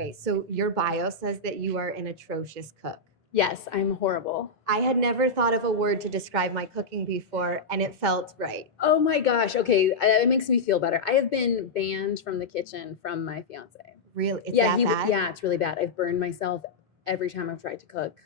Okay, so your bio says that you are an atrocious cook. Yes, I'm horrible. I had never thought of a word to describe my cooking before, and it felt right. Oh my gosh. Okay, it makes me feel better. I have been banned from the kitchen from my fiance. Really? It's Yeah, that bad? yeah, it's really bad. I've burned myself every time I've tried to cook.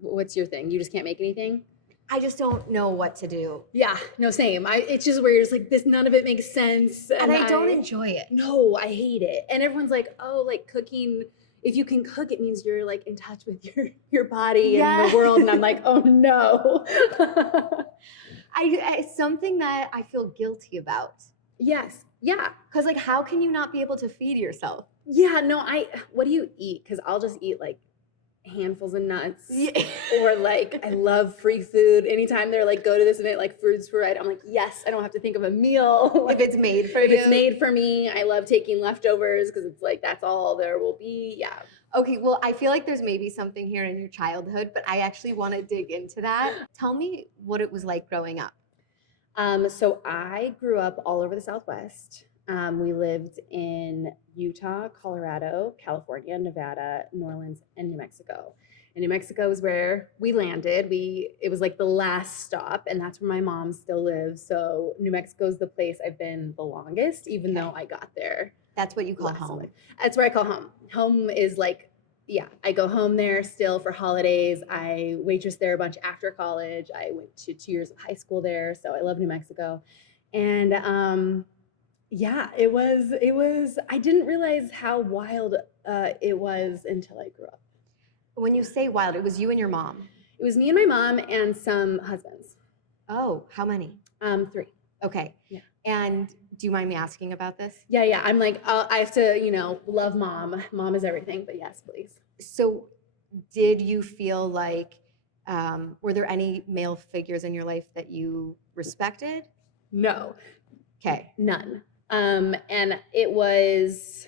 What's your thing? You just can't make anything? I just don't know what to do. Yeah, no, same. It's just where you're just like, this, none of it makes sense. And I don't enjoy it. No, I hate it. And everyone's like, oh, like cooking, if you can cook, it means you're like in touch with your body and the world. And I'm like, oh no. It's something that I feel guilty about. Yes. Yeah. Because like, how can you not be able to feed yourself? Yeah, no, what do you eat? Because I'll just eat like handfuls of nuts. Yeah. Or like, I love free food. Anytime they're like, go to this event, like Foods for Right, I'm like, yes, I don't have to think of a meal. If it's made for you. If it's made for me. I love taking leftovers because it's like, that's all there will be. Yeah. Okay, well, I feel like there's maybe something here in your childhood, but I actually want to dig into that. Tell me what it was like growing up. So I grew up all over the Southwest. We lived in Utah, Colorado, California, Nevada, New Orleans, and New Mexico. And New Mexico is where we landed. It was like the last stop, and that's where my mom still lives. So New Mexico is the place I've been the longest, even though I got there. That's what you call home. That's where I call home. Home is like, yeah, I go home there still for holidays. I waitressed there a bunch after college. I went to 2 years of high school there. So I love New Mexico. And yeah, it was, I didn't realize how wild it was until I grew up. When you say wild, it was you and your mom? It was me and my mom and some husbands. Oh, how many? 3. Okay. Yeah. And do you mind me asking about this? Yeah. I'm like, I have to, love mom. Mom is everything, but yes, please. So did you feel like, were there any male figures in your life that you respected? No. Okay. None. And it was,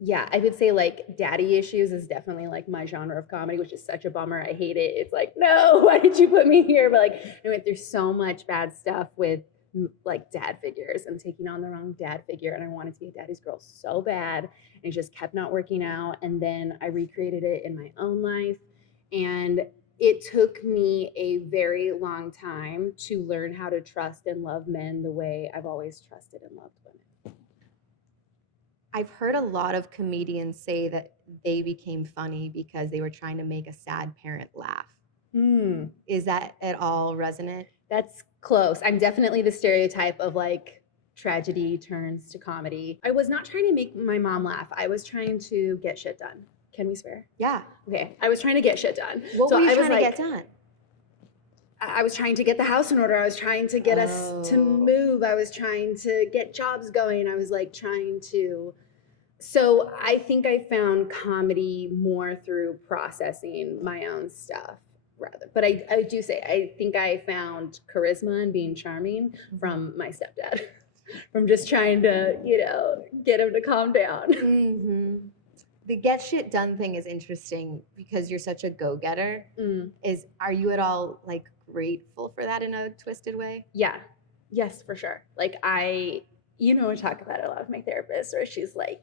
yeah, I would say like daddy issues is definitely like my genre of comedy, which is such a bummer. I hate it. It's like, no, why did you put me here? But like, I went through so much bad stuff with like dad figures and taking on the wrong dad figure. And I wanted to be a daddy's girl so bad. And it just kept not working out. And then I recreated it in my own life. And it took me a very long time to learn how to trust and love men the way I've always trusted and loved women. I've heard a lot of comedians say that they became funny because they were trying to make a sad parent laugh. Is that at all resonant? That's close. I'm definitely the stereotype of like tragedy turns to comedy. I was not trying to make my mom laugh. I was trying to get shit done. Can we swear? Yeah. Okay. I was trying to get shit done. What were you trying to get done? I was trying to get the house in order. I was trying to get us to move. I was trying to get jobs going. I was like trying to. So I think I found comedy more through processing my own stuff rather. But I do say, I think I found charisma and being charming from my stepdad, from just trying to, get him to calm down. Mm-hmm. The get shit done thing is interesting because you're such a go-getter. Are you at all like grateful for that in a twisted way? Yeah. Yes, for sure. Like I talk about it a lot with my therapist, where she's like,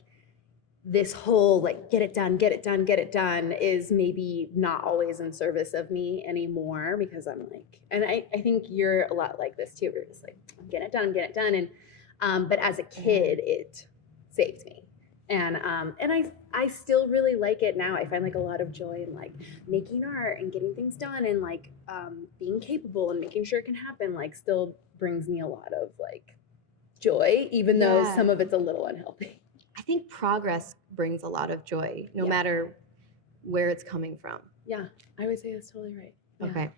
this whole like get it done is maybe not always in service of me anymore, because I'm like, and I think you're a lot like this too. We're just like, get it done. And but as a kid, it saved me. And I still really like it now. I find like a lot of joy in like making art and getting things done, and like being capable and making sure it can happen, like still brings me a lot of like joy, even though some of it's a little unhealthy. I think progress brings a lot of joy, no matter where it's coming from. Yeah, I would say that's totally right. Yeah. Okay.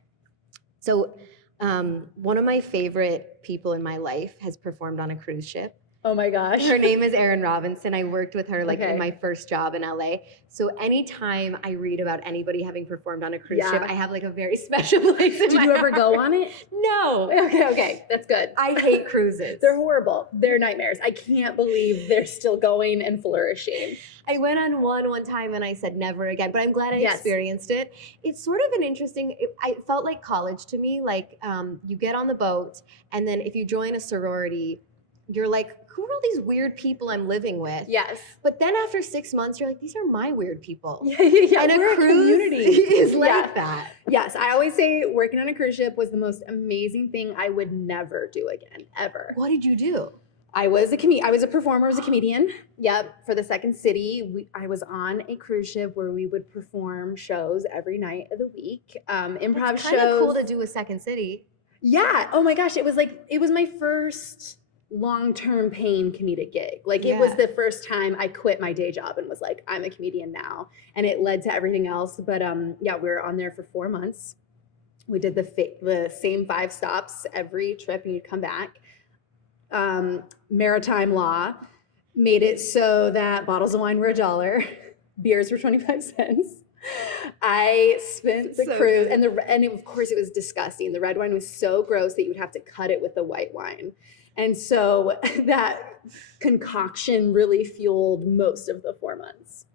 So one of my favorite people in my life has performed on a cruise ship. Oh my gosh. Her name is Erin Robinson. I worked with her in my first job in LA. So anytime I read about anybody having performed on a cruise ship, I have like a very special place in my Did you ever go on it? No. Okay. That's good. I hate cruises. They're horrible. They're nightmares. I can't believe they're still going and flourishing. I went on one time and I said never again, but I'm glad I experienced it. It's sort of an interesting, I felt like college to me. Like you get on the boat, and then if you join a sorority, you're like who are all these weird people I'm living with? Yes. But then after 6 months, you're like, these are my weird people. Yeah. And We're a cruise community. is like Yeah. that. Yes, I always say working on a cruise ship was the most amazing thing I would never do again, ever. What did you do? I was a performer, I was a comedian. Yep, for the Second City, I was on a cruise ship where we would perform shows every night of the week. Improv It's shows. kind of cool to do a Second City. Yeah. Oh my gosh, it was my first long-term paying comedic gig. Like it was the first time I quit my day job and was like, I'm a comedian now. And it led to everything else. But yeah, we were on there for 4 months. We did the same 5 stops every trip and you'd come back. Maritime law made it so that bottles of wine were $1, beers were 25 cents. I spent the cruise, and of course it was disgusting. The red wine was so gross that you would have to cut it with the white wine. And so that concoction really fueled most of the 4 months.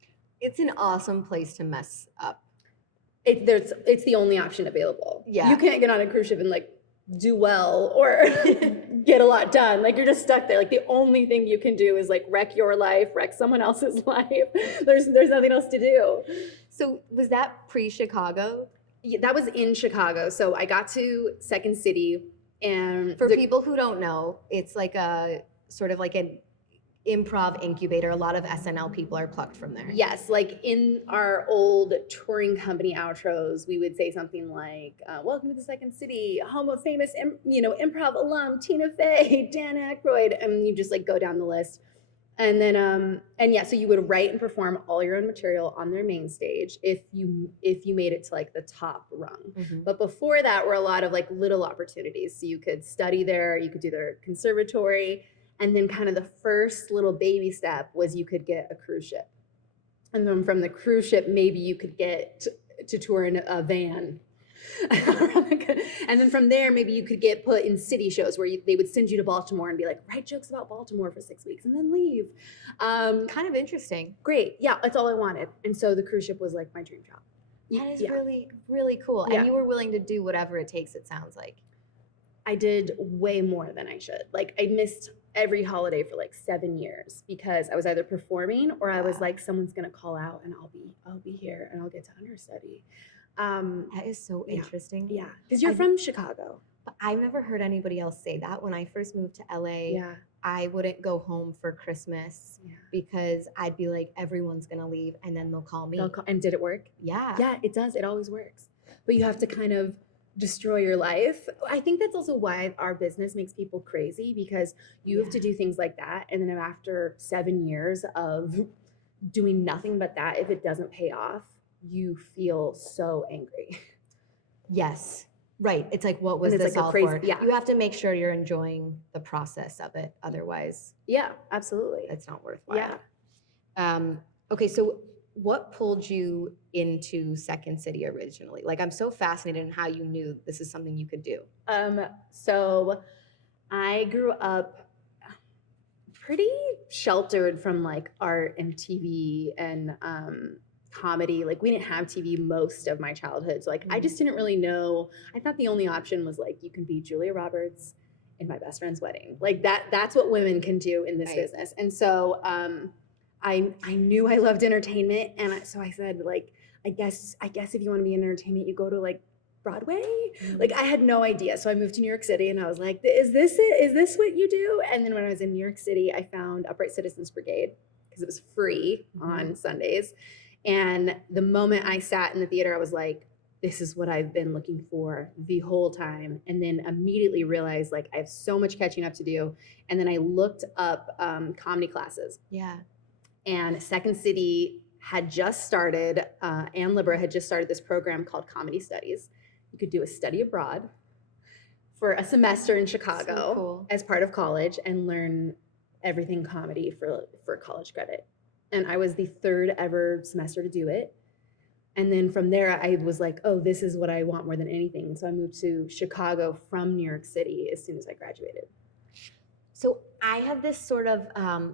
It's an awesome place to mess up. It's the only option available. Yeah. You can't get on a cruise ship and like do well or get a lot done. Like you're just stuck there. Like the only thing you can do is like wreck your life, wreck someone else's life. There's nothing else to do. So was that pre-Chicago? Yeah, that was in Chicago. So I got to Second City, and for people who don't know, it's like a sort of like an improv incubator. A lot of SNL people are plucked from there. Yes, like in our old touring company outros, we would say something like, welcome to the Second City, home of famous improv alum Tina Fey, Dan Aykroyd, and you just like go down the list. And then and yeah, so you would write and perform all your own material on their main stage if you made it to like the top rung. Mm-hmm. But before that were a lot of like little opportunities. So you could study there, you could do their conservatory. And then kind of the first little baby step was you could get a cruise ship. And then from the cruise ship, maybe you could get to tour in a van. And then from there, maybe you could get put in city shows where they would send you to Baltimore and be like, write jokes about Baltimore for 6 weeks and then leave. Kind of interesting. Great. Yeah, that's all I wanted. And so the cruise ship was like my dream job. That is really, really cool. Yeah. And you were willing to do whatever it takes, it sounds like. I did way more than I should. Like I missed every holiday for like 7 years because I was either performing or I was like, someone's gonna call out and I'll be here and I'll get to understudy. That is so interesting. Yeah, because you're from Chicago. But I've never heard anybody else say that. When I first moved to LA, I wouldn't go home for Christmas because I'd be like, everyone's gonna leave and then they'll call me. And did it work? Yeah. Yeah, it does. It always works. But you have to kind of destroy your life. I think that's also why our business makes people crazy, because you have to do things like that. And then after 7 years of doing nothing but that, if it doesn't pay off, you feel so angry. Yes. Right. It's like, what was this all for? Yeah. You have to make sure you're enjoying the process of it. Otherwise, yeah, absolutely, it's not worthwhile. Yeah. Okay. So what pulled you into Second City originally? Like, I'm so fascinated in how you knew this is something you could do. So I grew up pretty sheltered from like art and TV and comedy. Like we didn't have TV most of my childhood. So like I just didn't really know. I thought the only option was like you can be Julia Roberts in my best friend's wedding. Like that's what women can do in this business. And so I knew I loved entertainment, and so I said like I guess if you want to be in entertainment, you go to like Broadway. Like I had no idea. So I moved to New York City and I was like, is this it? Is this what you do? And then when I was in New York City, I found Upright Citizens Brigade because it was free on Sundays. And the moment I sat in the theater, I was like, this is what I've been looking for the whole time. And then immediately realized like I have so much catching up to do. And then I looked up comedy classes. Yeah. And Second City had just started, Ann Libera had just started this program called Comedy Studies. You could do a study abroad for a semester in Chicago as part of college and learn everything comedy for college credit. And I was the third ever semester to do it. And then from there, I was like, oh, this is what I want more than anything. So I moved to Chicago from New York City as soon as I graduated. So I have this sort of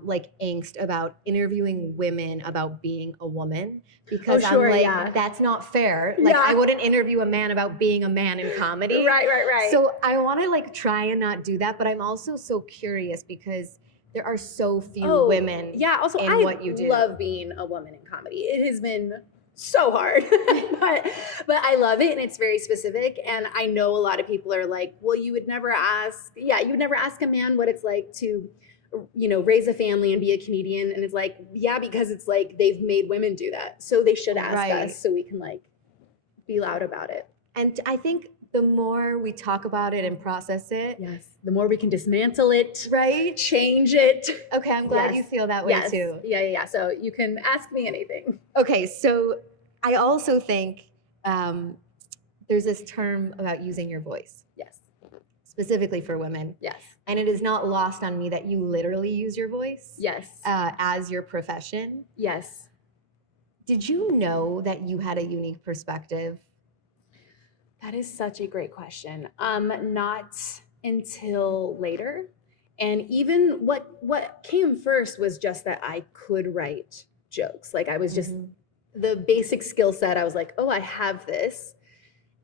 like angst about interviewing women about being a woman because I'm like, that's not fair. Like I wouldn't interview a man about being a man in comedy. Right. So I want to like try and not do that. But I'm also so curious because there are so few women Also, in what you do. I love being a woman in comedy. It has been so hard, but I love it, and it's very specific. And I know a lot of people are like, well, you would never ask a man what it's like to, raise a family and be a comedian. And it's like, yeah, because it's like they've made women do that. So they should ask us so we can like be loud about it. And I think the more we talk about it and process it, the more we can dismantle it, right? Change it. Okay, I'm glad you feel that way too. Yeah. So you can ask me anything. Okay, so I also think there's this term about using your voice. Yes. Specifically for women. Yes. And it is not lost on me that you literally use your voice. Yes. As your profession. Yes. Did you know that you had a unique perspective? That is such a great question. Not until later. And even what came first was just that I could write jokes. Like I was just the basic skill set. I was like, oh, I have this.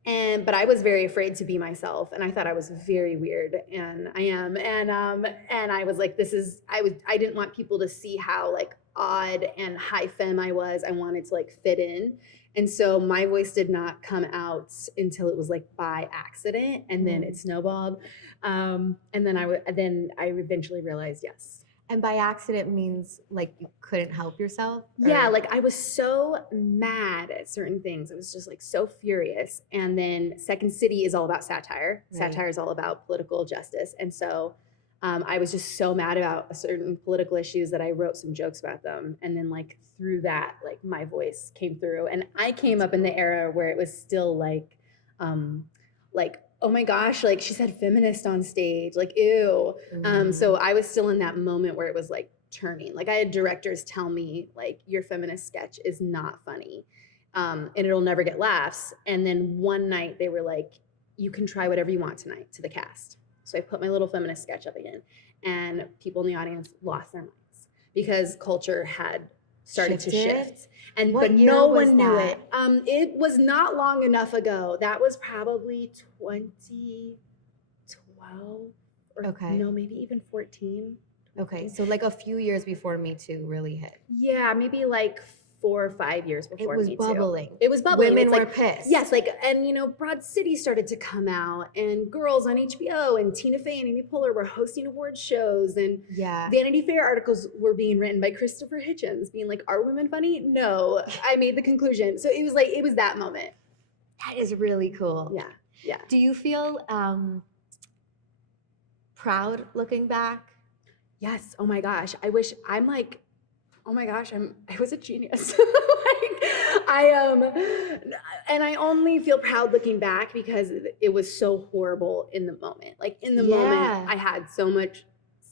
But I was very afraid to be myself, and I thought I was very weird, and I am. And I was like, I didn't want people to see how like odd and high femme I was. I wanted to like fit in. And so my voice did not come out until it was like by accident, and then it snowballed. And then I eventually realized yes. And by accident means like you couldn't help yourself? Yeah, like I was so mad at certain things. I was just like so furious. And then Second City is all about satire. Right. Satire is all about political justice. And so I was just so mad about certain political issues that I wrote some jokes about them. And then like through that, like my voice came through. And I came up in the era where it was still like, oh my gosh, like she said feminist on stage, like ew. So I was still in that moment where it was like turning. Like I had directors tell me like your feminist sketch is not funny and it'll never get laughs. And then one night they were like, you can try whatever you want tonight to the cast. So I put my little feminist sketch up again and people in the audience lost their minds because culture had started to shift. But no one knew it. It was not long enough ago. That was probably 2012 or maybe even 14. Okay, so like a few years before Me Too really hit. Yeah, maybe like 4 or 5 years before Me Too. It was bubbling. It was bubbling. Women were pissed. Yes, like, and Broad City started to come out, and Girls on HBO, and Tina Fey and Amy Poehler were hosting award shows, and Vanity Fair articles were being written by Christopher Hitchens, being like, "Are women funny?" No, I made the conclusion. So it was that moment. That is really cool. Yeah. Do you feel proud looking back? Yes. Oh my gosh. I was a genius. And I only feel proud looking back because it was so horrible in the moment. Like in the moment, I had so much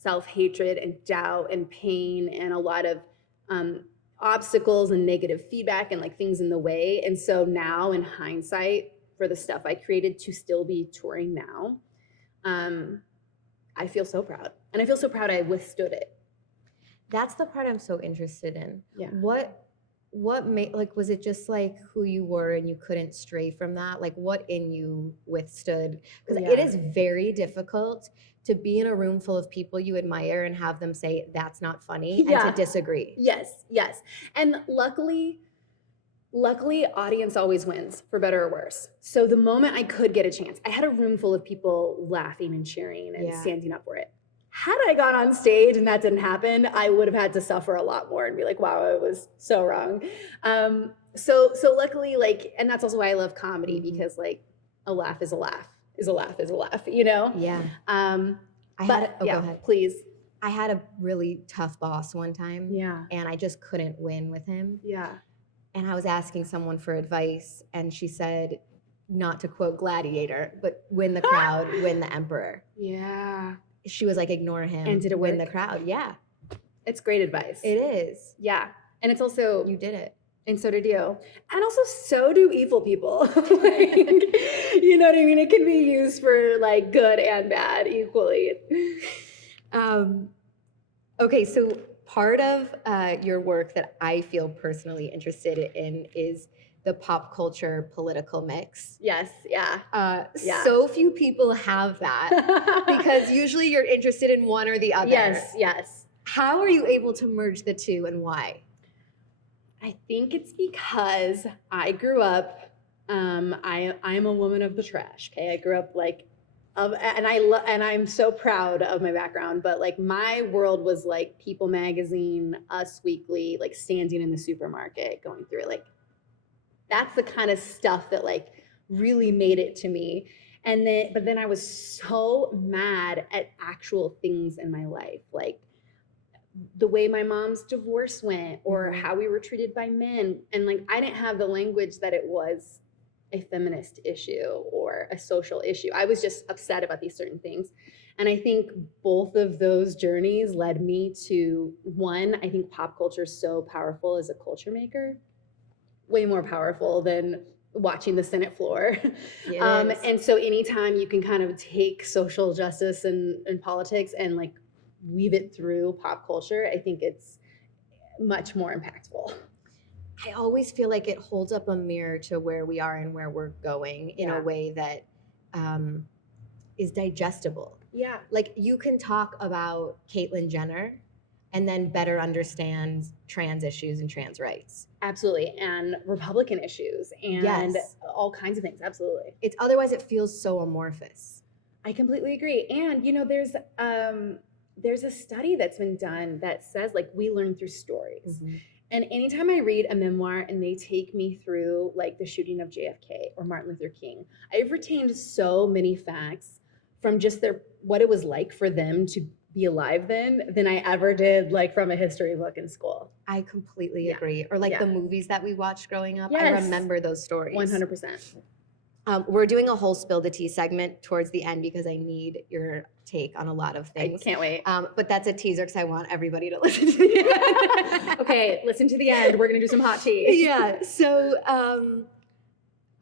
self-hatred and doubt and pain and a lot of obstacles and negative feedback and like things in the way. And so now in hindsight, for the stuff I created to still be touring now, I feel so proud. And I feel so proud I withstood it. That's the part I'm so interested in. Yeah. What made, like, was it just like who you were and you couldn't stray from that? Like what in you withstood? Because it is very difficult to be in a room full of people you admire and have them say that's not funny and to disagree. Yes. And luckily audience always wins, for better or worse. So the moment I could get a chance, I had a room full of people laughing and cheering and standing up for it. Had I gone on stage and that didn't happen, I would have had to suffer a lot more and be like, wow, I was so wrong. So luckily, like, and that's also why I love comedy, because like a laugh is a laugh, is a laugh, is a laugh, Yeah. Go ahead. Please. I had a really tough boss one time. Yeah. And I just couldn't win with him. Yeah. And I was asking someone for advice, and she said, not to quote Gladiator, but win the crowd, win the emperor. Yeah. She was like, ignore him. And did it win the crowd? Yeah. It's great advice. It is. Yeah. And it's also... You did it. And so did you. And also so do evil people. Like, you know what I mean? It can be used for like good and bad equally. Okay, so part of your work that I feel personally interested in is the pop culture political mix. Yes, yeah. So few people have that because usually you're interested in one or the other. Yes. How are you able to merge the two and why? I think it's because I grew up, I'm a woman of the trash. Okay. I grew up like, and I'm so proud of my background, but like my world was like People Magazine, Us Weekly, like standing in the supermarket, going through it. Like that's the kind of stuff that like really made it to me. But then I was so mad at actual things in my life, like the way my mom's divorce went or how we were treated by men. And like, I didn't have the language that it was a feminist issue or a social issue. I was just upset about these certain things. And I think both of those journeys led me to one, I think pop culture is so powerful as a culture maker, way more powerful than watching the Senate floor. And so anytime you can kind of take social justice and politics and like weave it through pop culture, I think it's much more impactful. I always feel like it holds up a mirror to where we are and where we're going in a way that is digestible. Yeah. Like you can talk about Caitlyn Jenner and then better understand trans issues and trans rights. Absolutely. And Republican issues and all kinds of things. Absolutely. It's otherwise it feels so amorphous. I completely agree. And you know, there's a study that's been done that says like we learn through stories. And anytime I read a memoir and they take me through like the shooting of JFK or Martin Luther King, I've retained so many facts from just what it was like for them to be alive then than I ever did like from a history book in school. I completely agree. Or like the movies that we watched growing up. I remember those stories. 100%. We're doing a whole spill the tea segment towards the end because I need your take on a lot of things. I can't wait. But that's a teaser because I want everybody to listen to the end. Okay, listen to the end. We're going to do some hot tea. Yeah. So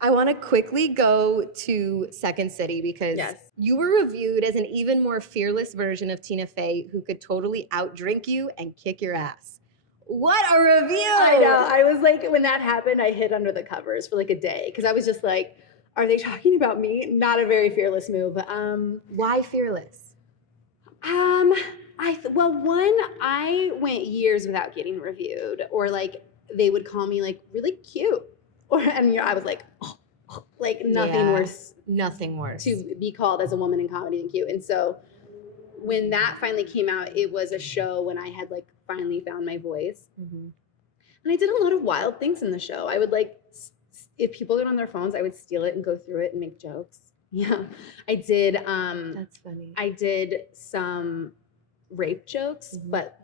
I want to quickly go to Second City because you were reviewed as an even more fearless version of Tina Fey who could totally outdrink you and kick your ass. What a review! I know. I was like, when that happened, I hid under the covers for like a day because I was just like, are they talking about me? Not a very fearless move. Why fearless? I went years without getting reviewed, or like they would call me like really cute, and I was like, like nothing worse to be called as a woman in comedy than cute. And so when that finally came out, it was a show when I had like finally found my voice, and I did a lot of wild things in the show. I would like. If people get on their phones, I would steal it and go through it and make jokes. Yeah, I did. That's funny. I did some rape jokes, but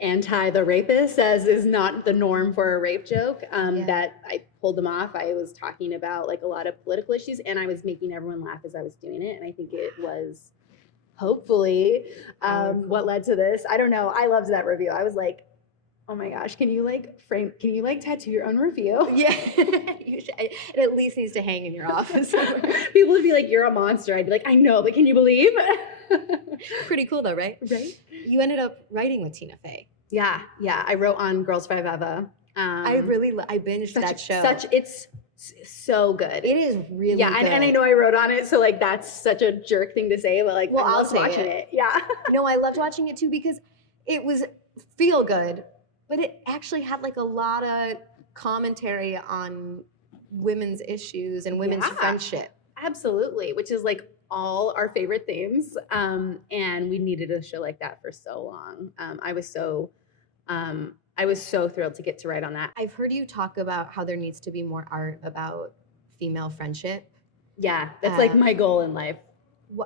anti the rapist, as is not the norm for a rape joke. That I pulled them off. I was talking about like a lot of political issues, and I was making everyone laugh as I was doing it. And I think it was hopefully what led to this. I don't know. I loved that review. I was like, oh my gosh, can you like tattoo your own review? Yeah, you should. It at least needs to hang in your office somewhere. People would be like, you're a monster. I'd be like, I know, but can you believe? Pretty cool though, right? Right. You ended up writing with Tina Fey. Yeah. I wrote on Girls Five Eva. I binged that show. It's so good. It is really good. And I know I wrote on it, so like that's such a jerk thing to say, but like I loved watching it. Yeah. No, I loved watching it too because it was feel good. But it actually had like a lot of commentary on women's issues and women's friendship. Absolutely, which is like all our favorite themes. And we needed a show like that for so long. I was so thrilled to get to write on that. I've heard you talk about how there needs to be more art about female friendship. Yeah, that's like my goal in life.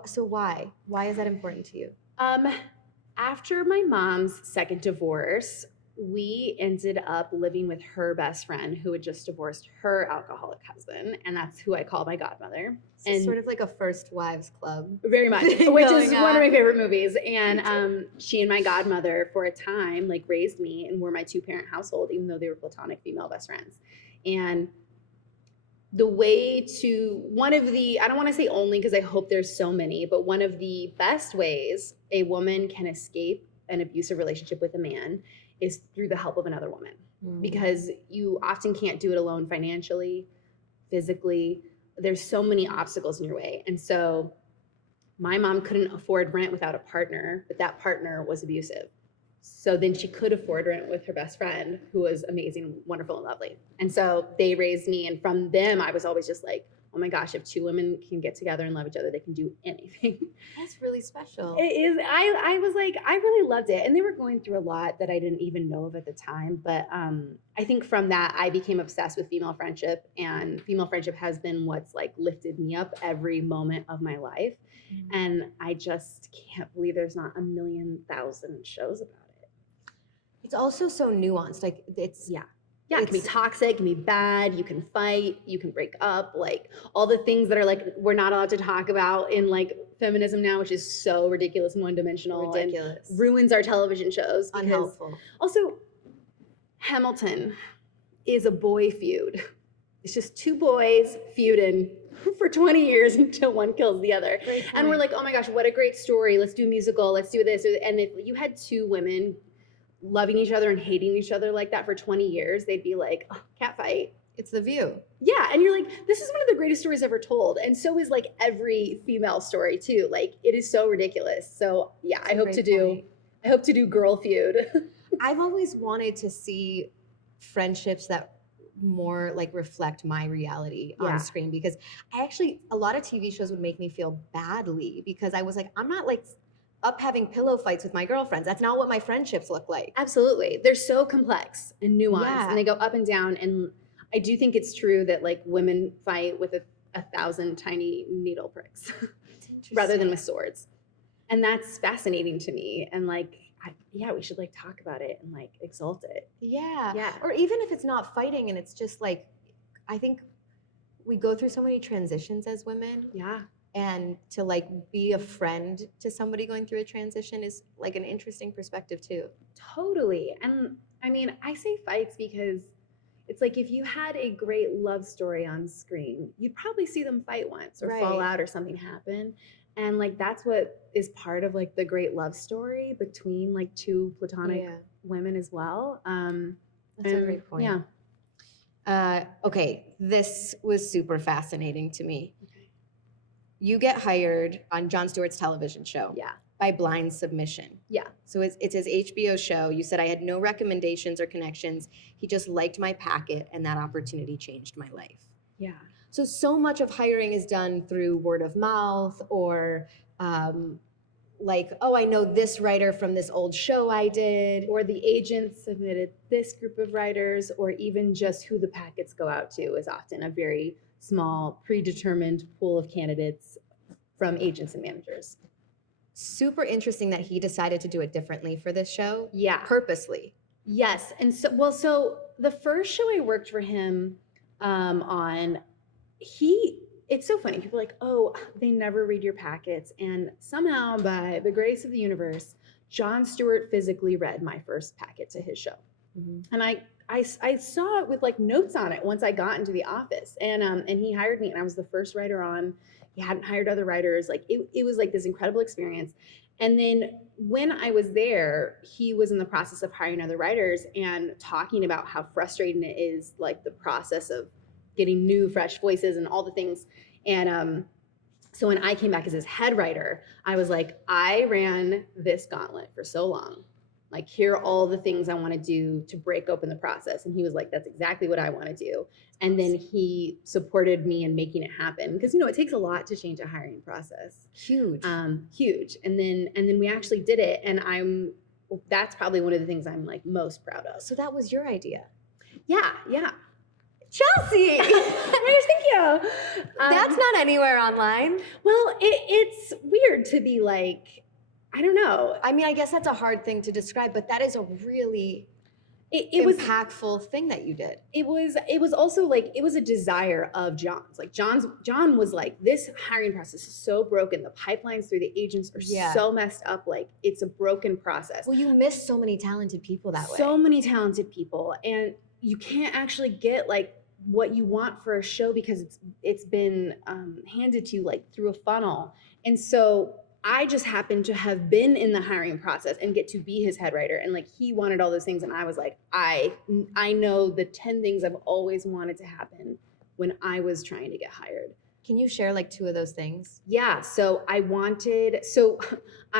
So why? Why is that important to you? After my mom's second divorce, we ended up living with her best friend who had just divorced her alcoholic husband, and that's who I call my godmother. And sort of like a first wives club. Very much, which is one of my favorite movies. And she and my godmother for a time like raised me and were my two-parent household, even though they were platonic female best friends. And the way to, one of the, I don't want to say only because I hope there's so many, but one of the best ways a woman can escape an abusive relationship with a man is through the help of another woman, because you often can't do it alone financially, physically. There's so many obstacles in your way. And so my mom couldn't afford rent without a partner, but that partner was abusive. So then she could afford rent with her best friend, who was amazing, wonderful, and lovely. And so they raised me. And from them, I was always just like, oh my gosh, if two women can get together and love each other, they can do anything. That's really special. It is. I was like, I really loved it. And they were going through a lot that I didn't even know of at the time. But I think from that, I became obsessed with female friendship. And female friendship has been what's like lifted me up every moment of my life. Mm-hmm. And I just can't believe there's not 1,000,000 shows about it. It's also so nuanced. Like it's Yeah, it can be toxic, it can be bad, you can fight, you can break up, like all the things that are like we're not allowed to talk about in like feminism now, which is so ridiculous and one-dimensional. Ridiculous. And ruins our television shows. Unhelpful. Also, Hamilton is a boy feud. It's just two boys feuding for 20 years until one kills the other. And we're like, oh my gosh, what a great story. Let's do a musical, let's do this. And if you had two women loving each other and hating each other like that for 20 years, they'd be like, oh, catfight. It's The View. Yeah, and you're like, this is one of the greatest stories ever told. And so is like every female story too. Like it is so ridiculous. So yeah, I hope to do girl feud. I've always wanted to see friendships that more like reflect my reality on screen, because a lot of TV shows would make me feel badly because I was like, I'm not like up having pillow fights with my girlfriends. That's not what my friendships look like. Absolutely. They're so complex and nuanced and they go up and down. And I do think it's true that like women fight with 1,000 tiny needle pricks rather than with swords. And that's fascinating to me. And like, we should like talk about it and like exalt it. Yeah. Or even if it's not fighting and it's just like, I think we go through so many transitions as women. Yeah. And to like be a friend to somebody going through a transition is like an interesting perspective too. Totally. And I mean, I say fights because it's like if you had a great love story on screen, you'd probably see them fight once or fall out or something happen. And like that's what is part of like the great love story between like two platonic women as well. That's a great point. Yeah. Okay, this was super fascinating to me. You get hired on Jon Stewart's television show by blind submission. Yeah. So it's his HBO show. You said I had no recommendations or connections. He just liked my packet and that opportunity changed my life. Yeah. So much of hiring is done through word of mouth or like, oh, I know this writer from this old show I did. Or the agent submitted this group of writers, or even just who the packets go out to is often a very small, predetermined pool of candidates from agents and managers. Super interesting that he decided to do it differently for this show. Yeah. Purposely. Yes. And so the first show I worked for him on, it's so funny. People are like, oh, they never read your packets. And somehow by the grace of the universe, Jon Stewart physically read my first packet to his show. Mm-hmm. And I saw it with like notes on it once I got into the office, and he hired me, and I was the first writer on. He hadn't hired other writers. Like it was like this incredible experience. And then when I was there, he was in the process of hiring other writers and talking about how frustrating it is, like the process of getting new, fresh voices and all the things. And so when I came back as his head writer, I was like, I ran this gauntlet for so long. Like, here are all the things I want to do to break open the process. And he was like, that's exactly what I want to do. And then he supported me in making it happen. Because, you know, it takes a lot to change a hiring process. Huge. Huge. And then we actually did it. And that's probably one of the things I'm like most proud of. So that was your idea? Yeah. Chelsea! Thank you. That's not anywhere online. Well, it's weird to be like, I don't know. I mean, I guess that's a hard thing to describe, but that is a really impactful thing that you did. It was also like, it was a desire of Jon's. Like Jon was like, this hiring process is so broken. The pipelines through the agents are so messed up. Like, it's a broken process. Well, you miss so many talented people that way. So many talented people. And you can't actually get like what you want for a show because it's been handed to you like through a funnel. And so I just happened to have been in the hiring process and get to be his head writer. And like, he wanted all those things. And I was like, I know the 10 things I've always wanted to happen when I was trying to get hired. Can you share like 2 of those things? Yeah. So I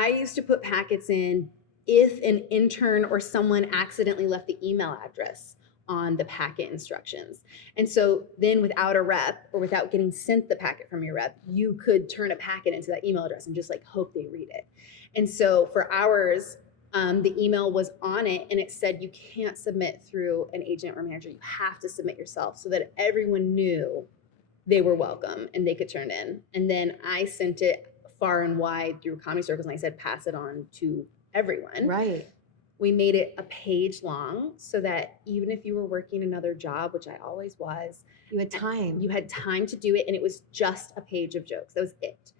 used to put packets in if an intern or someone accidentally left the email address on the packet instructions. And so then without a rep or without getting sent the packet from your rep, you could turn a packet into that email address and just like hope they read it. And so for ours, the email was on it and it said you can't submit through an agent or manager. You have to submit yourself, so that everyone knew they were welcome and they could turn in. And then I sent it far and wide through comedy circles and I said, pass it on to everyone. Right. We made it a page long so that even if you were working another job, which I always was, you had time. You had time to do it, and it was just a page of jokes. That was it.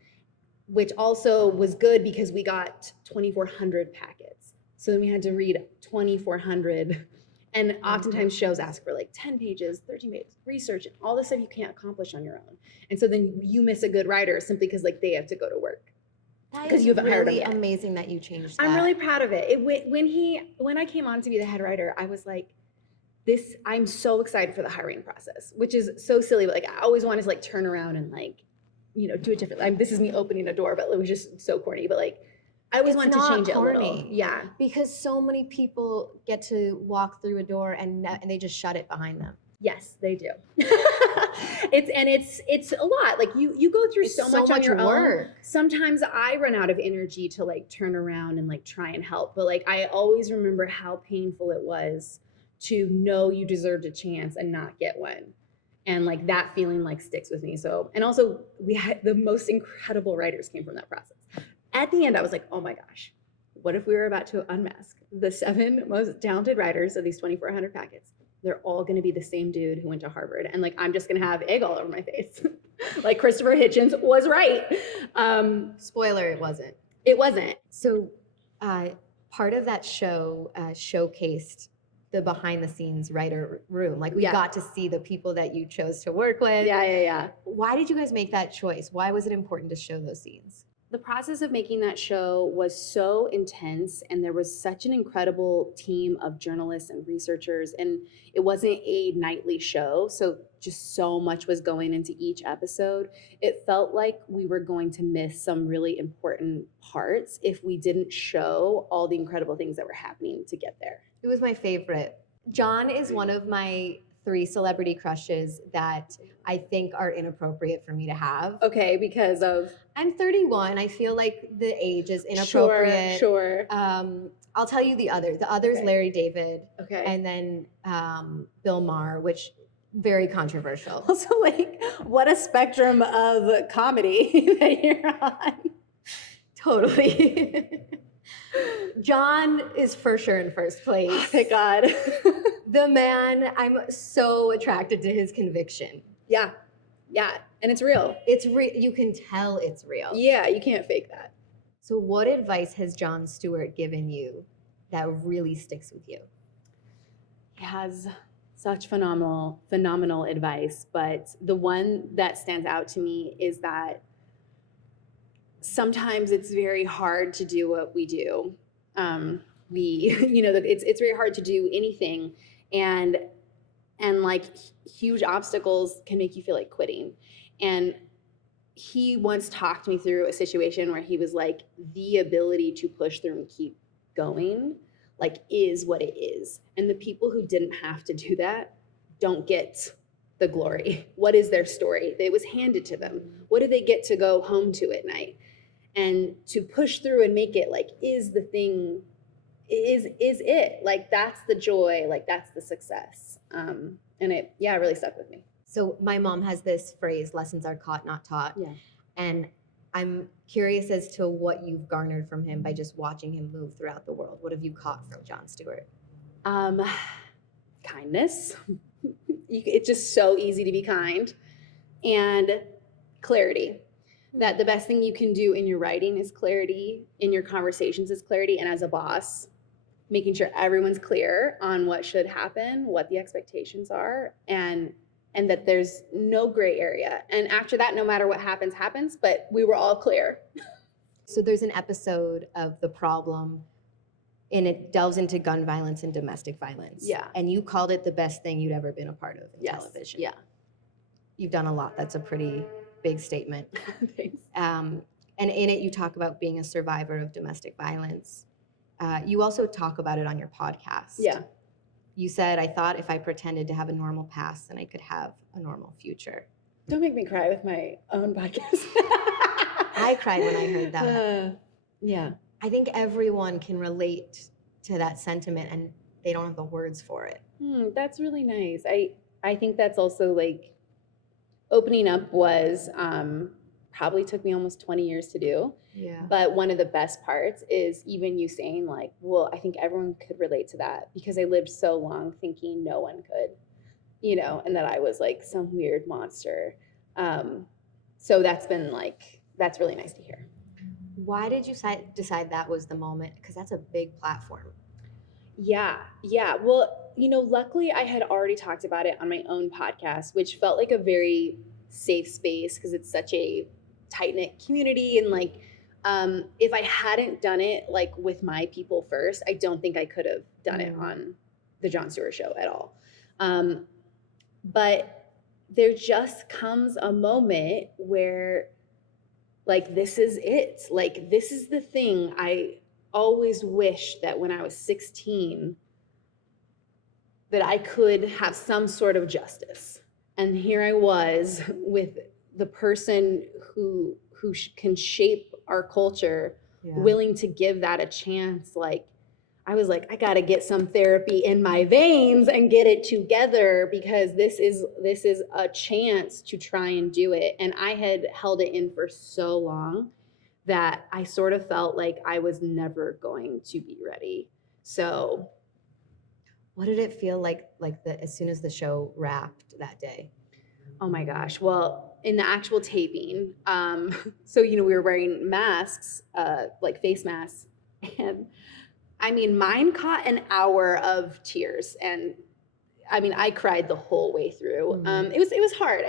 Which also was good because we got 2,400 packets. So then we had to read 2,400. And oftentimes shows ask for like 10 pages, 13 pages, research, and all this stuff you can't accomplish on your own. And so then you miss a good writer simply because like they have to go to work. Because you haven't hired him yet. Amazing that you changed that. I'm really proud of it. When I came on to be the head writer, I was like, I'm so excited for the hiring process, which is so silly, but like I always wanted to like turn around and like, do it differently. This is me opening a door, but it was just so corny. But like, I always wanted to change it a little. Yeah. Because so many people get to walk through a door and they just shut it behind them. Yes, they do. It's a lot. Like you go through so much on your own. Sometimes I run out of energy to like turn around and like try and help. But like I always remember how painful it was to know you deserved a chance and not get one. And like that feeling like sticks with me. So, and also we had the most incredible writers came from that process. At the end, I was like, oh my gosh, what if we were about to unmask the 7 most talented writers of these 2,400 packets? They're all going to be the same dude who went to Harvard. And like, I'm just going to have egg all over my face. Like Christopher Hitchens was right. Spoiler, it wasn't. It wasn't. So part of that show showcased the behind the scenes writer room. Like we got to see the people that you chose to work with. Yeah. Why did you guys make that choice? Why was it important to show those scenes? The process of making that show was so intense, and there was such an incredible team of journalists and researchers, and it wasn't a nightly show, so just so much was going into each episode. It felt like we were going to miss some really important parts if we didn't show all the incredible things that were happening to get there. It was my favorite. Jon is one of my 3 celebrity crushes that I think are inappropriate for me to have. Okay, because of? I'm 31. I feel like the age is inappropriate. Sure. I'll tell you the others. The others, okay. Larry David. Okay. And then Bill Maher, which very controversial. Also, like, what a spectrum of comedy that you're on. Totally. Jon is for sure in first place. Oh, thank God. The man, I'm so attracted to his conviction. Yeah. And it's real. It's real. You can tell it's real. Yeah, you can't fake that. So what advice has Jon Stewart given you that really sticks with you? He has such phenomenal advice, but the one that stands out to me is that sometimes it's very hard to do what we do. It's very hard to do anything, and like huge obstacles can make you feel like quitting. And he once talked me through a situation where he was like, the ability to push through and keep going, like, is what it is. And the people who didn't have to do that don't get the glory. What is their story? It was handed to them. What do they get to go home to at night? And to push through and make it like is the thing, is it. Like that's the joy, like that's the success. And it really stuck with me. So my mom has this phrase, lessons are caught, not taught. Yeah. And I'm curious as to what you've garnered from him by just watching him move throughout the world. What have you caught from Jon Stewart? Kindness. It's just so easy to be kind. And clarity. That the best thing you can do in your writing is clarity, in your conversations is clarity, and as a boss, making sure everyone's clear on what should happen, what the expectations are, and that there's no gray area. And after that, no matter what happens, but we were all clear. So there's an episode of The Problem, and it delves into gun violence and domestic violence. Yeah. And you called it the best thing you'd ever been a part of in television. Yeah. You've done a lot. That's a pretty big statement. Thanks. And in it, you talk about being a survivor of domestic violence. you also talk about it on your podcast. Yeah. You said, I thought if I pretended to have a normal past, then I could have a normal future. Don't make me cry with my own podcast. I cried when I heard that. Yeah. I think everyone can relate to that sentiment and they don't have the words for it. That's really nice. I think that's also like opening up was probably took me almost 20 years to do. Yeah. But one of the best parts is even you saying like, well, I think everyone could relate to that because I lived so long thinking no one could, you know, and that I was like some weird monster. So that's really nice to hear. Why did you decide that was the moment? Because that's a big platform. Yeah. Well, you know, luckily I had already talked about it on my own podcast, which felt like a very safe space because it's such a tight-knit community. And like, if I hadn't done it like with my people first, I don't think I could have done it on the Jon Stewart show at all. But there just comes a moment where like, this is it. Like, this is the thing I always wished that when I was 16 that I could have some sort of justice. And here I was with the person who can shape our culture, willing to give that a chance. Like, I was like, I got to get some therapy in my veins and get it together because this is a chance to try and do it. And I had held it in for so long that I sort of felt like I was never going to be ready. So what did it feel like as soon as the show wrapped that day? Oh my gosh. Well, in the actual taping, so, you know, we were wearing masks, like face masks, and I mean, mine caught an hour of tears, and I mean, I cried the whole way through. It was hard.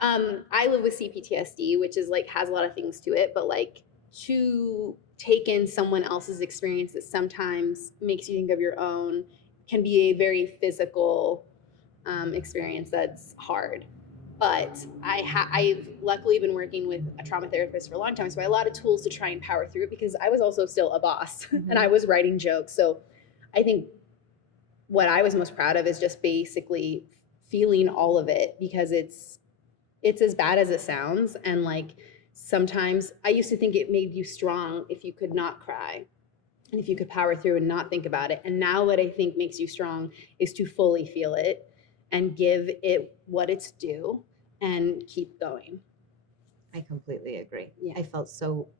I live with CPTSD, which is like has a lot of things to it, but like to take in someone else's experience that sometimes makes you think of your own can be a very physical experience that's hard. But I've luckily been working with a trauma therapist for a long time, so I had a lot of tools to try and power through it because I was also still a boss and I was writing jokes. So I think what I was most proud of is just basically feeling all of it because it's as bad as it sounds. And like sometimes I used to think it made you strong if you could not cry and if you could power through and not think about it. And now what I think makes you strong is to fully feel it and give it what it's due and keep going. I completely agree. Yeah. I felt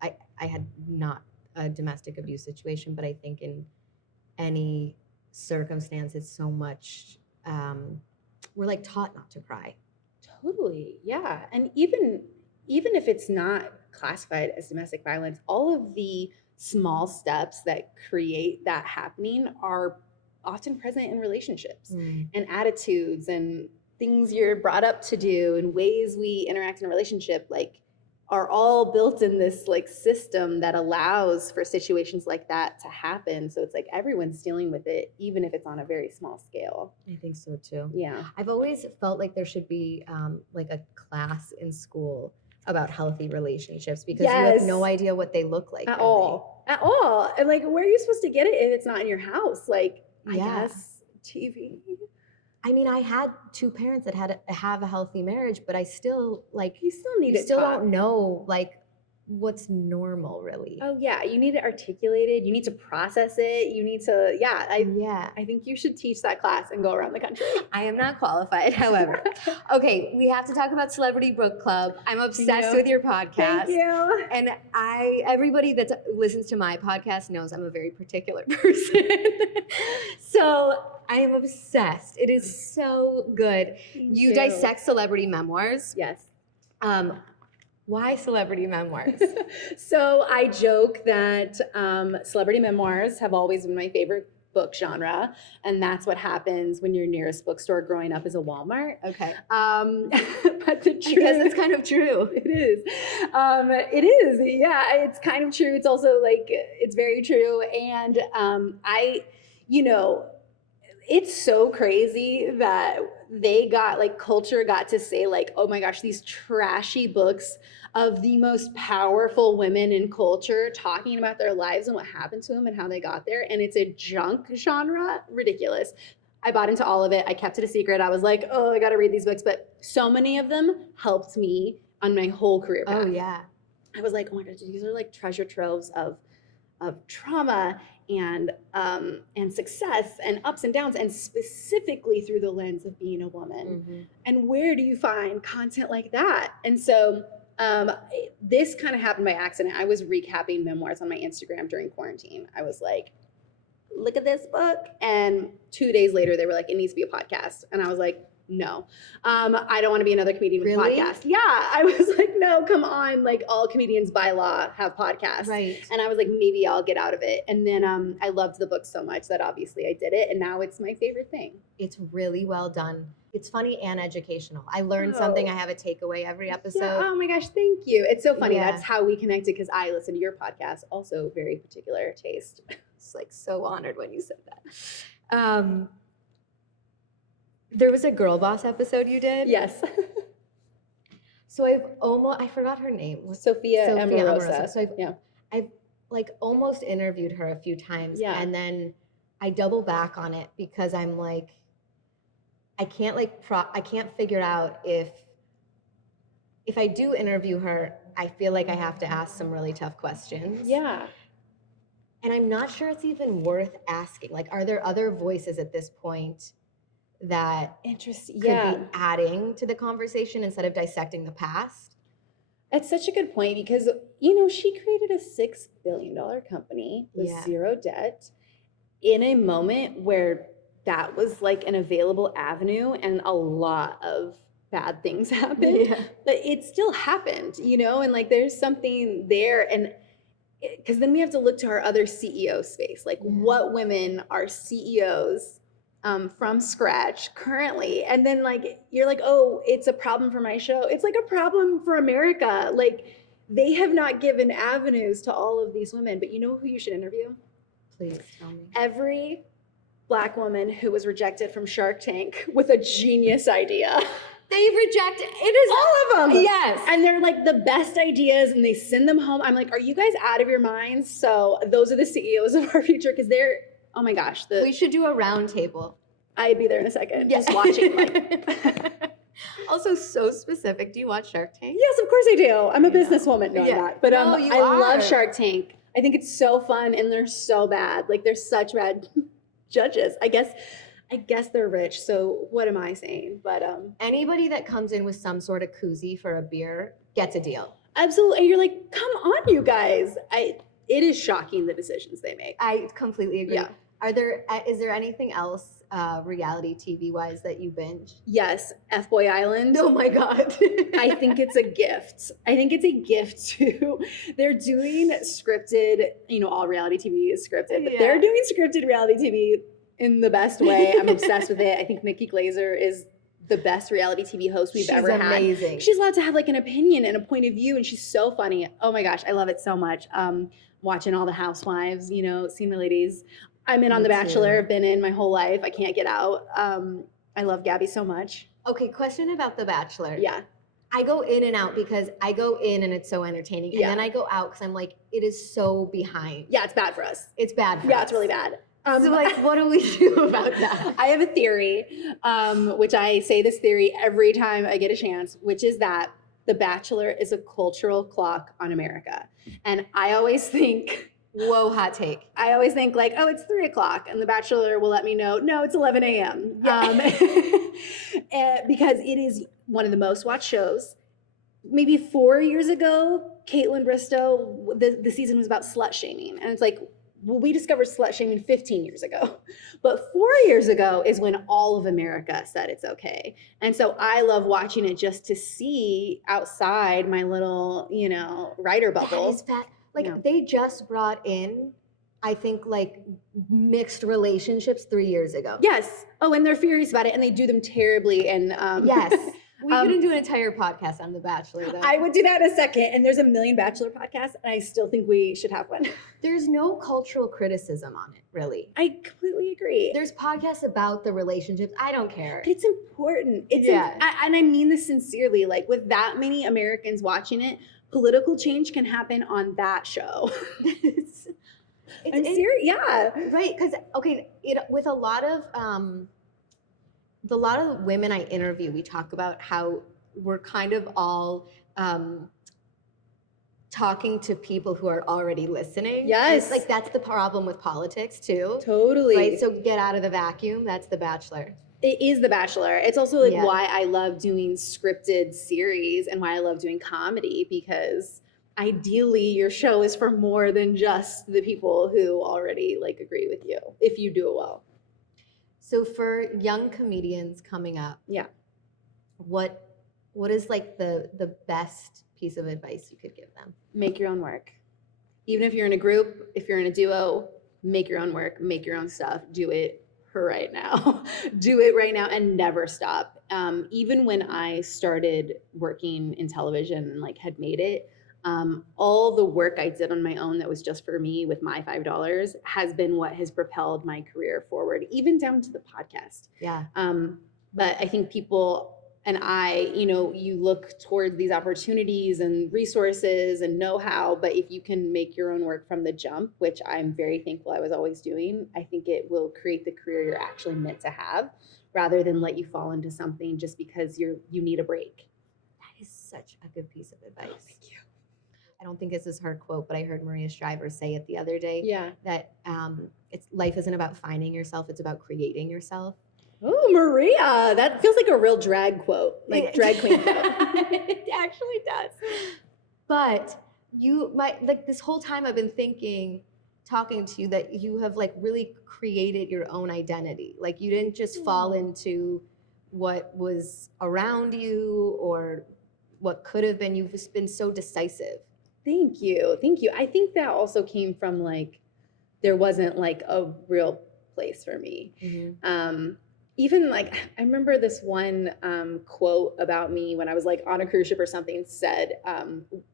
I had not a domestic abuse situation, but I think in any circumstance, it's so much, we're like taught not to cry. Totally. Yeah. And even if it's not classified as domestic violence, all of the small steps that create that happening are often present in relationships and attitudes and things you're brought up to do and ways we interact in a relationship, like are all built in this like system that allows for situations like that to happen. So it's like everyone's dealing with it, even if it's on a very small scale. I think so too. Yeah. I've always felt like there should be like a class in school about healthy relationships because you have no idea what they look like. At all. And like, where are you supposed to get it if it's not in your house? Like, I guess TV. I mean, I had two parents that have a healthy marriage, but I still like you still don't know like what's normal really. Oh yeah, you need it articulated. You need to process it. You need to I think you should teach that class and go around the country. I am not qualified, however. Okay, we have to talk about Celebrity Book Club. I'm obsessed with your podcast. Thank you. And everybody that listens to my podcast knows I'm a very particular person. So I am obsessed. It is so good. You dissect celebrity memoirs. Yes. Why celebrity memoirs? So I joke that celebrity memoirs have always been my favorite book genre, and that's what happens when your nearest bookstore growing up is a Walmart. Okay. But the truth, because it's kind of true. It is. It is. Yeah, it's kind of true. It's also like it's very true, and It's so crazy that they got, like, culture got to say, like, oh my gosh, these trashy books of the most powerful women in culture talking about their lives and what happened to them and how they got there. And it's a junk genre. Ridiculous. I bought into all of it. I kept it a secret. I was like, oh, I got to read these books. But so many of them helped me on my whole career path. Oh, yeah. I was like, oh my gosh, these are like treasure troves of trauma and success and ups and downs, and specifically through the lens of being a woman. Mm-hmm. And where do you find content like that? And so this kind of happened by accident. I was recapping memoirs on my Instagram during quarantine. I was like, look at this book. And 2 days later, they were like, it needs to be a podcast. And I was like, no, I don't want to be another comedian with a podcast. Yeah. I was like, no, come on. Like, all comedians by law have podcasts. Right. And I was like, maybe I'll get out of it. And then I loved the book so much that obviously I did it. And now it's my favorite thing. It's really well done. It's funny and educational. I learned something. I have a takeaway every episode. Yeah. Oh my gosh, thank you. It's so funny. Yeah. That's how we connected, because I listen to your podcast. Also very particular taste. It's like so honored when you said that. There was a Girl Boss episode you did. Yes. So I forgot her name. Sophia Amorosa. So I've like almost interviewed her a few times. Yeah. And then I double back on it because I'm like, I can't figure out if I do interview her, I feel like I have to ask some really tough questions. Yeah. And I'm not sure it's even worth asking. Like, are there other voices at this point that could be adding to the conversation instead of dissecting the past? It's such a good point, because, you know, she created a $6 billion company with zero debt in a moment where that was like an available avenue, and a lot of bad things happened. Yeah. But it still happened, you know, and like there's something there. And because then we have to look to our other CEO space, like what women are CEOs from scratch currently. And then like, you're like, oh, it's a problem for my show. It's like a problem for America. Like, they have not given avenues to all of these women. But you know who you should interview? Please tell me. Every Black woman who was rejected from Shark Tank with a genius idea. They rejected it. Is all of them. Yes. And they're like the best ideas, and they send them home. I'm like, are you guys out of your minds? So those are the CEOs of our future, because they're, oh my gosh. We should do a round table. I'd be there in a second. Just watching. Like. Also so specific. Do you watch Shark Tank? Yes, of course I do. I'm a businesswoman knowing that. But no, I love Shark Tank. I think it's so fun, and they're so bad. Like, they're such bad judges. I guess they're rich, so what am I saying? But anybody that comes in with some sort of koozie for a beer gets a deal. Absolutely. And you're like, come on, you guys. It is shocking, the decisions they make. I completely agree. Yeah. Is there anything else reality TV wise that you binge? Yes, F-Boy Island. Oh my God. I think it's a gift. To they're doing scripted, you know, all reality TV is scripted, but they're doing scripted reality TV in the best way. I'm obsessed with it. I think Nikki Glaser is the best reality TV host we've ever had. She's amazing. She's allowed to have like an opinion and a point of view, and she's so funny. Oh my gosh, I love it so much. Watching all the housewives, you know, seeing the ladies. I'm in on The Bachelor. I've been in my whole life. I can't get out. I love Gabby so much. Okay, question about The Bachelor. Yeah. I go in and out because I go in and it's so entertaining. And then I go out because I'm like, it is so behind. Yeah, it's bad for us. It's bad for us. Yeah, it's really bad. So like, what do we do about that? I have a theory, which I say this theory every time I get a chance, which is that The Bachelor is a cultural clock on America. And I always think... Whoa, hot take. I always think like, oh, it's 3:00, and The Bachelor will let me know, no, it's 11 a.m. Yeah. Because it is one of the most watched shows. Maybe 4 years ago, Caitlin Bristow, the season was about slut shaming. And it's like, well, we discovered slut shaming 15 years ago. But 4 years ago is when all of America said it's okay. And so I love watching it just to see outside my little, you know, writer bubble. That is fat. Like, they just brought in, I think, like, mixed relationships 3 years ago. Yes. Oh, and they're furious about it, and they do them terribly. And yes. We couldn't do an entire podcast on The Bachelor, though. I would do that in a second. And there's a million Bachelor podcasts, and I still think we should have one. There's no cultural criticism on it, really. I completely agree. There's podcasts about the relationships. I don't care. But it's important. And I mean this sincerely. Like, with that many Americans watching it, political change can happen on that show. I'm serious. Yeah. Right. Because, with a lot of women I interview, we talk about how we're kind of all talking to people who are already listening. Yes. Like, that's the problem with politics too. Totally. Right. So get out of the vacuum. That's The Bachelor. It is The Bachelor. It's also like why I love doing scripted series and why I love doing comedy, because ideally your show is for more than just the people who already like agree with you, if you do it well. So for young comedians coming up, what is like the best piece of advice you could give them? Make your own work. Even if you're in a group, if you're in a duo, make your own work, make your own stuff, do it right now. Do it right now and never stop. Even when I started working in television and like had made it, all the work I did on my own that was just for me with my $5 has been what has propelled my career forward, even down to the podcast. Yeah. But I think people and I, you look towards these opportunities and resources and know-how, but if you can make your own work from the jump, which I'm very thankful I was always doing, I think it will create the career you're actually meant to have, rather than let you fall into something just because you need a break. That is such a good piece of advice. Oh, thank you. I don't think this is her quote, but I heard Maria Shriver say it the other day. Yeah. That life isn't about finding yourself, it's about creating yourself. Oh, Maria, that feels like a real drag quote, like drag queen quote. It actually does. But this whole time I've been talking to you, that you have like really created your own identity. Like, you didn't just fall into what was around you or what could have been. You've just been so decisive. Thank you. I think that also came from like, there wasn't like a real place for me. Mm-hmm. Even like, I remember this one quote about me when I was like on a cruise ship or something said,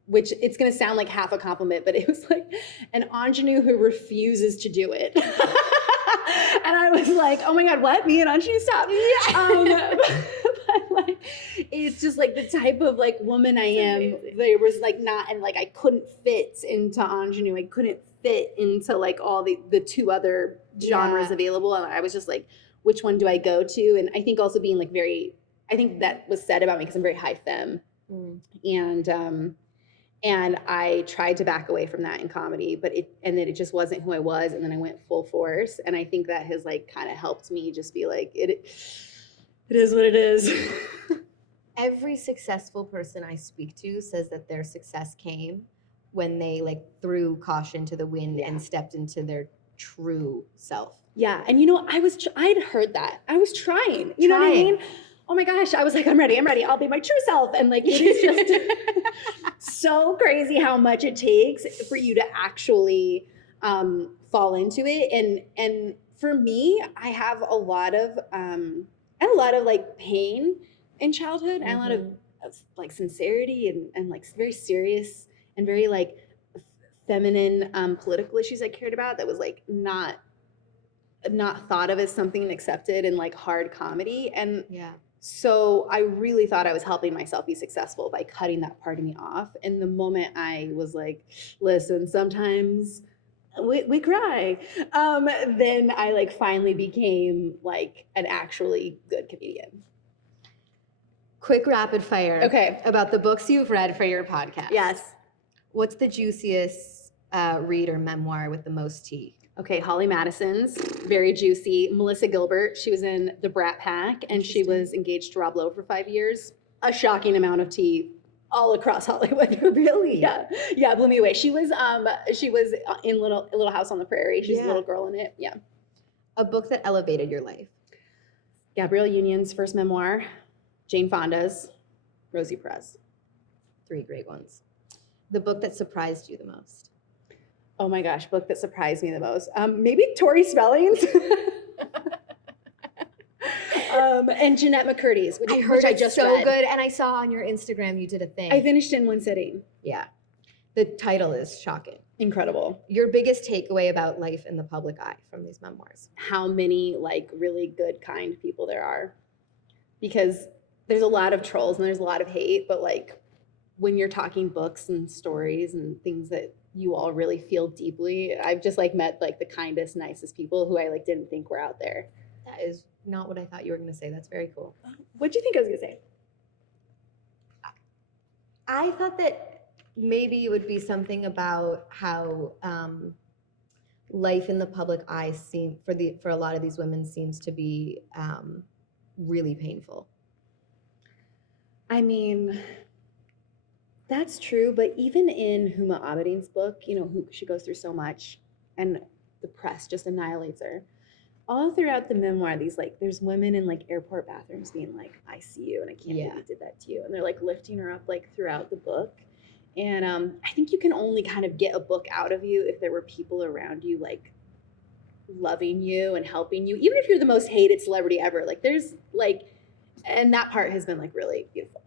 which it's going to sound like half a compliment, but it was like, an ingenue who refuses to do it. And I was like, oh my God, what? Me and ingenue, stop. Yeah. But like, it's just like the type of like woman I am. There was like not, and like I couldn't fit into ingenue. I couldn't fit into like all the two other genres available. And I was just like, which one do I go to? And I think also being like I think that was said about me because I'm very high femme. And I tried to back away from that in comedy, and then it just wasn't who I was. And then I went full force. And I think that has like kind of helped me just be like, it is what it is. Every successful person I speak to says that their success came when they like threw caution to the wind and stepped into their true self. Yeah. And I'd heard that. I was trying. You know what I mean? Oh my gosh. I was like, I'm ready. I'll be my true self. And like, it is just so crazy how much it takes for you to actually fall into it. And for me, I have a lot of like pain in childhood and a lot of like sincerity and like very serious and very like feminine political issues I cared about that was like not thought of as something accepted in like hard comedy. And so I really thought I was helping myself be successful by cutting that part of me off. And the moment I was like, listen, sometimes we cry, then I like finally became like an actually good comedian. Quick rapid fire. Okay. About the books you've read for your podcast. Yes. What's the juiciest read or memoir with the most tea? Okay, Holly Madison's, very juicy. Melissa Gilbert, she was in The Brat Pack, and she was engaged to Rob Lowe for 5 years. A shocking amount of tea all across Hollywood. Really? Yeah, blew me away. She was in Little House on the Prairie. She's a little girl in it. Yeah. A book that elevated your life. Gabrielle Union's first memoir, Jane Fonda's, Rosie Perez. 3 great ones. The book that surprised you the most. Oh my gosh, book that surprised me the most. Maybe Tori Spelling's. And Jeanette McCurdy's, I heard which I just so read. good, and I saw on your Instagram you did a thing. I finished in one sitting. Yeah. The title is shocking. Incredible. Your biggest takeaway about life in the public eye from these memoirs? How many like really good, kind people there are. Because there's a lot of trolls and there's a lot of hate, but like when you're talking books and stories and things that you all really feel deeply, I've just like met like the kindest, nicest people who I like didn't think were out there. That is not what I thought you were going to say. That's very cool. What'd you think I was going to say? I thought that maybe it would be something about how life in the public eye for a lot of these women seems to be really painful. I mean, that's true, but even in Huma Abedin's book, you know, she goes through so much and the press just annihilates her. All throughout the memoir, there's women in like airport bathrooms being like, I see you and I can't believe you did that to you. And they're like lifting her up like throughout the book. And I think you can only kind of get a book out of you if there were people around you like loving you and helping you, even if you're the most hated celebrity ever. Like there's like, and that part has been like really beautiful.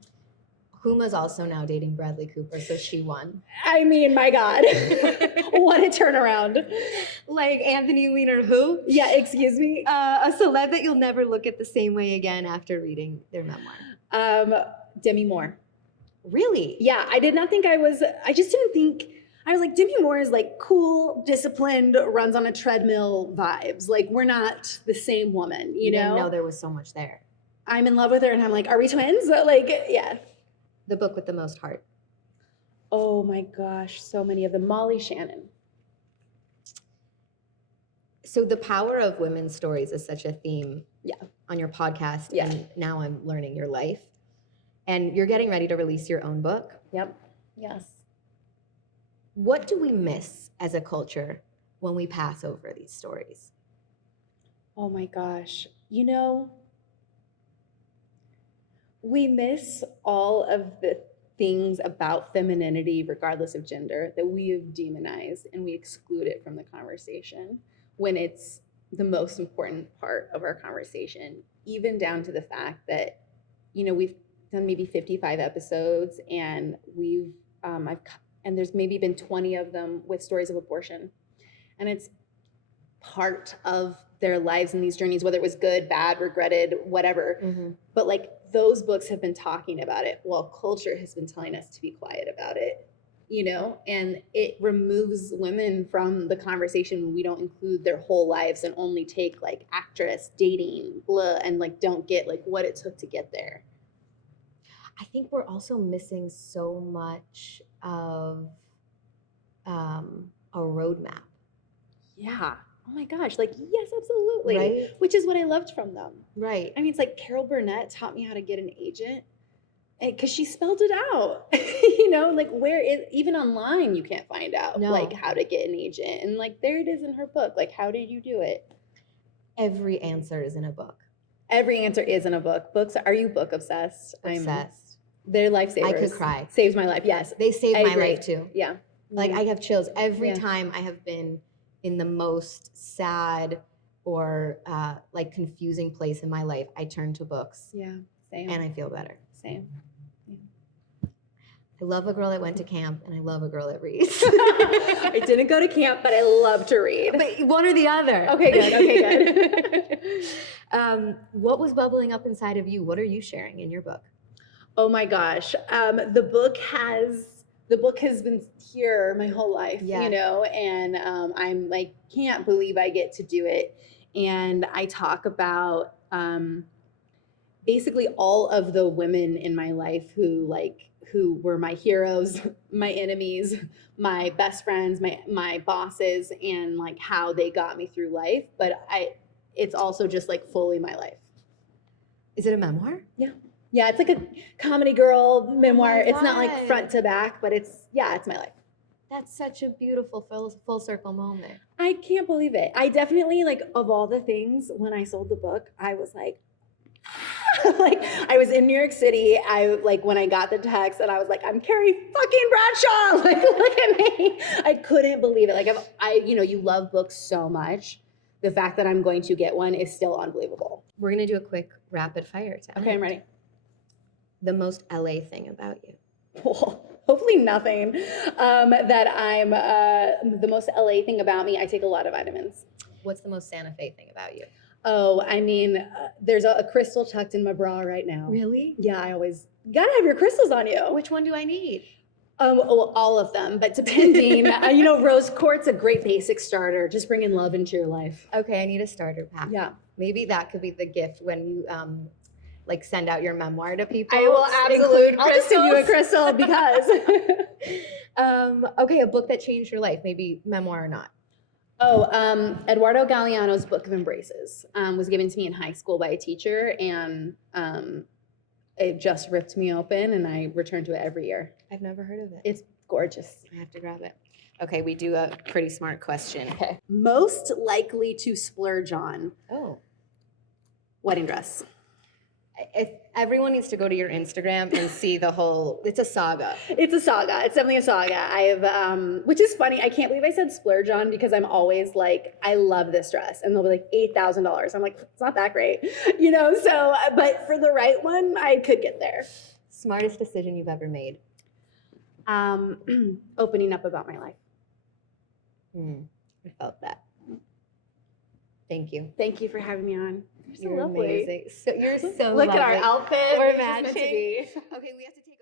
Huma's also now dating Bradley Cooper, so she won. I mean, my God, what a turnaround. Like Anthony Weiner, who? Yeah, excuse me? A celeb that you'll never look at the same way again after reading their memoir. Demi Moore. Really? Yeah, I did not think I just didn't think, I was like, Demi Moore is like cool, disciplined, runs on a treadmill vibes. Like we're not the same woman, you know? Didn't know there was so much there. I'm in love with her and I'm like, are we twins? Like, yeah. The book with the most heart. Oh my gosh, so many of them. Molly Shannon. So the power of women's stories is such a theme on your podcast. Yeah. And now I'm learning your life. And you're getting ready to release your own book. Yep. Yes. What do we miss as a culture when we pass over these stories? Oh my gosh. You know, we miss all of the things about femininity, regardless of gender, that we have demonized and we exclude it from the conversation when it's the most important part of our conversation, even down to the fact that, you know, we've done maybe 55 episodes and and there's maybe been 20 of them with stories of abortion. And it's part of their lives and these journeys, whether it was good, bad, regretted, whatever. Mm-hmm. But like those books have been talking about it while culture has been telling us to be quiet about it, you know, and it removes women from the conversation when we don't include their whole lives and only take like actress, dating, blah, and like don't get like what it took to get there. I think we're also missing so much of a roadmap. Yeah. Oh my gosh. Like, yes, absolutely. Right? Which is what I loved from them. Right. I mean, it's like Carol Burnett taught me how to get an agent because she spelled it out, you know, like even online, you can't find out like how to get an agent. And like, there it is in her book. Like, how did you do it? Every answer is in a book. Every answer is in a book. Are you book obsessed? Obsessed. They're lifesavers. I could cry. Saves my life. Yes. They saved my life too. Yeah. Like I have chills every time I have been in the most sad or like confusing place in my life. I turn to books. Yeah. Same. And I feel better. Same. Yeah. I love a girl that went to camp and I love a girl that reads. I didn't go to camp, but I love to read. But one or the other. Okay, good. Okay, good. What was bubbling up inside of you? What are you sharing in your book? Oh my gosh. The book has been here my whole life, you know, and I'm like, can't believe I get to do it. And I talk about basically all of the women in my life who were my heroes, my enemies, my best friends, my bosses, and like how they got me through life. But it's also just like fully my life. Is it a memoir? Yeah. Yeah, it's like a comedy girl memoir. It's not like front to back, but it's my life. That's such a beautiful full circle moment. I can't believe it. I definitely, like, of all the things, when I sold the book, I was like, like, I was in New York City. When I got the text and I was like, I'm Carrie fucking Bradshaw. Like, look at me. I couldn't believe it. Like, you love books so much the fact that I'm going to get one is still unbelievable. We're going to do a quick rapid fire test. Okay, I'm ready. The most LA thing about you. Hopefully nothing. That I'm the most LA thing about me, I take a lot of vitamins. What's the most Santa Fe thing about you? Oh, I mean, there's a crystal tucked in my bra right now. Really? Yeah, I always gotta have your crystals on you. Which one do I need? Well, all of them, but depending, you know, rose quartz, a great basic starter. Just bringing love into your life. Okay, I need a starter pack. Yeah. Maybe that could be the gift when you like send out your memoir to people. I will absolutely. I'll just send you a crystal because. Okay, a book that changed your life, maybe memoir or not. Eduardo Galeano's Book of Embraces was given to me in high school by a teacher, and it just ripped me open, and I return to it every year. I've never heard of it. It's gorgeous. I have to grab it. Okay, we do a pretty smart question. Okay. Most likely to splurge on. Oh. Wedding dress. Everyone needs to go to your Instagram and see the whole, it's a saga. It's a saga. It's definitely a saga. I have, which is funny. I can't believe I said splurge on because I'm always like, I love this dress. And they'll be like $8,000. I'm like, it's not that great, you know? So, but for the right one, I could get there. Smartest decision you've ever made? Opening up about my life. I felt that. Thank you. Thank you for having me on. You're amazing. So, you're so Look lovely. at our outfit. We're matching. Okay, we have to take